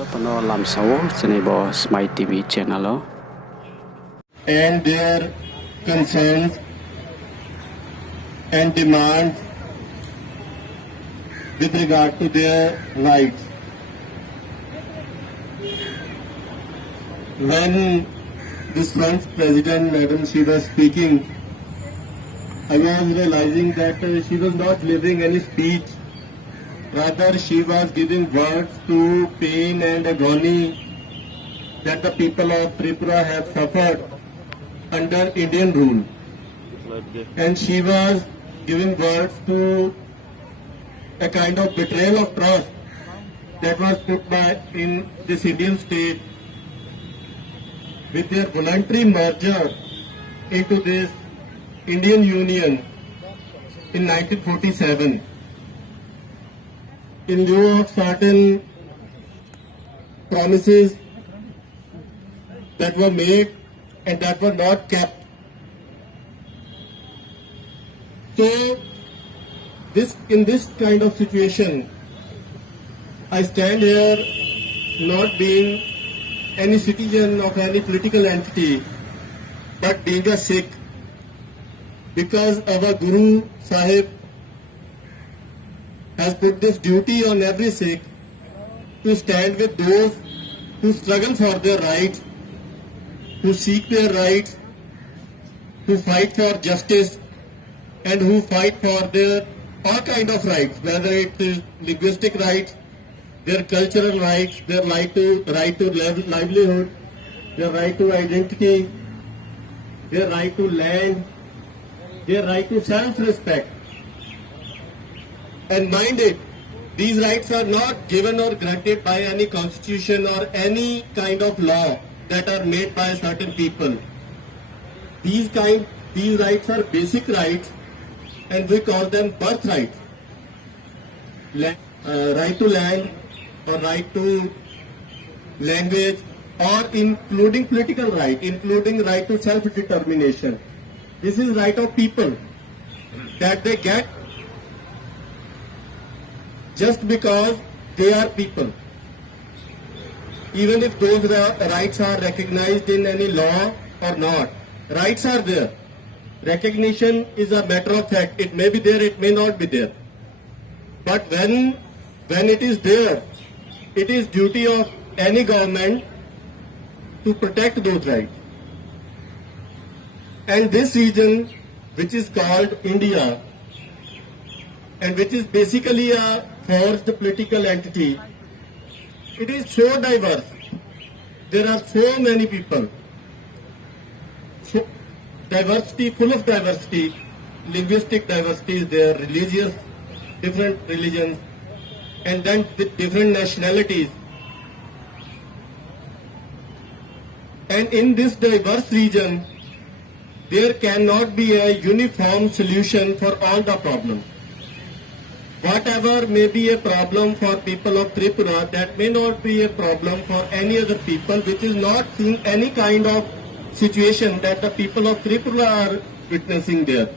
Pano Lam Sao, Senebo Smile TV channel. And their concerns and demands with regard to their rights. When this month's President, Madam, she was speaking, I was realizing that she was not delivering any speech. Rather, she was giving words to pain and agony that the people of Tripura have suffered under Indian rule. And she was giving words to a kind of betrayal of trust that was put by in this Indian state with their voluntary merger into this Indian Union in 1947. In lieu of certain promises that were made and that were not kept. So, in this kind of situation, I stand here not being any citizen of any political entity, but being a Sikh, because our Guru Sahib has put this duty on every Sikh to stand with those who struggle for their rights, who seek their rights, who fight for justice, and who fight for their all kind of rights, whether it is linguistic rights, their cultural rights, their right to livelihood, their right to identity, their right to land, their right to self-respect. And mind it, these rights are not given or granted by any constitution or any kind of law that are made by certain people. These rights are basic rights, and we call them birthrights. Right to land, or right to language, or including political right, including right to self-determination. This is right of people that they get just because they are people. Even if those rights are recognized in any law or not, rights are there. Recognition is a matter of fact. It may be there, it may not be there. But when it is there, it is duty of any government to protect those rights. And this region, which is called India, and which is basically a forced political entity, it is so diverse. There are so many people. So diversity, full of diversity, linguistic diversity is there, religious, different religions, and then different nationalities. And in this diverse region, there cannot be a uniform solution for all the problems. Whatever may be a problem for people of Tripura, that may not be a problem for any other people, which is not seeing any kind of situation that the people of Tripura are witnessing there.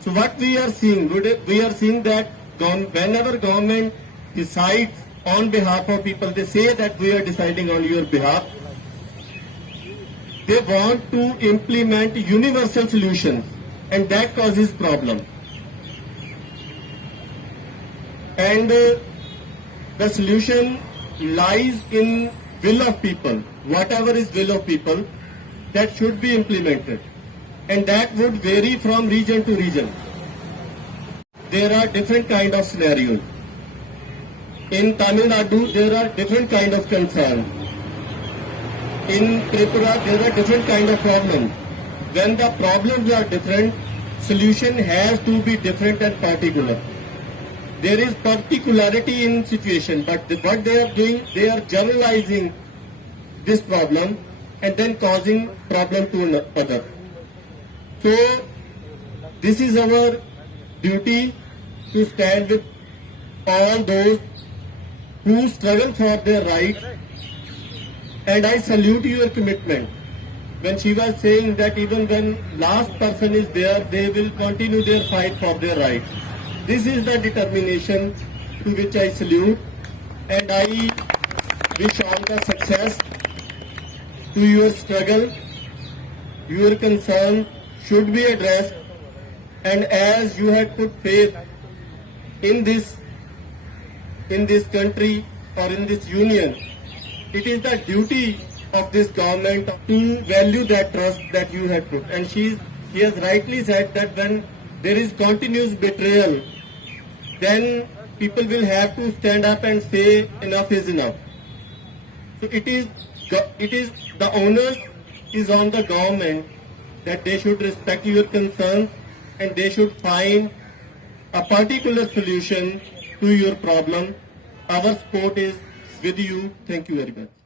So what we are seeing that whenever government decides on behalf of people, they say that we are deciding on your behalf. They want to implement universal solutions, and that causes problem. And the solution lies in will of people. Whatever is will of people, that should be implemented. And that would vary from region to region. There are different kind of scenarios. In Tamil Nadu, there are different kind of concerns. In Tripura, there are different kind of problems. When the problems are different, solution has to be different and particular. There is particularity in situation, but what they are doing, they are generalizing this problem and then causing problem to another. So, this is our duty to stand with all those who struggle for their rights, and I salute your commitment. When she was saying that even when last person is there, they will continue their fight for their rights. This is the determination to which I salute, and I wish all the success to your struggle. Your concerns should be addressed, and as you had put faith in this country or in this union, it is the duty of this government to value that trust that you had put. And she has rightly said that when there is continuous betrayal, then people will have to stand up and say enough is enough. So it is the onus is on the government that they should respect your concerns and they should find a particular solution to your problem. Our support is with you. Thank you very much.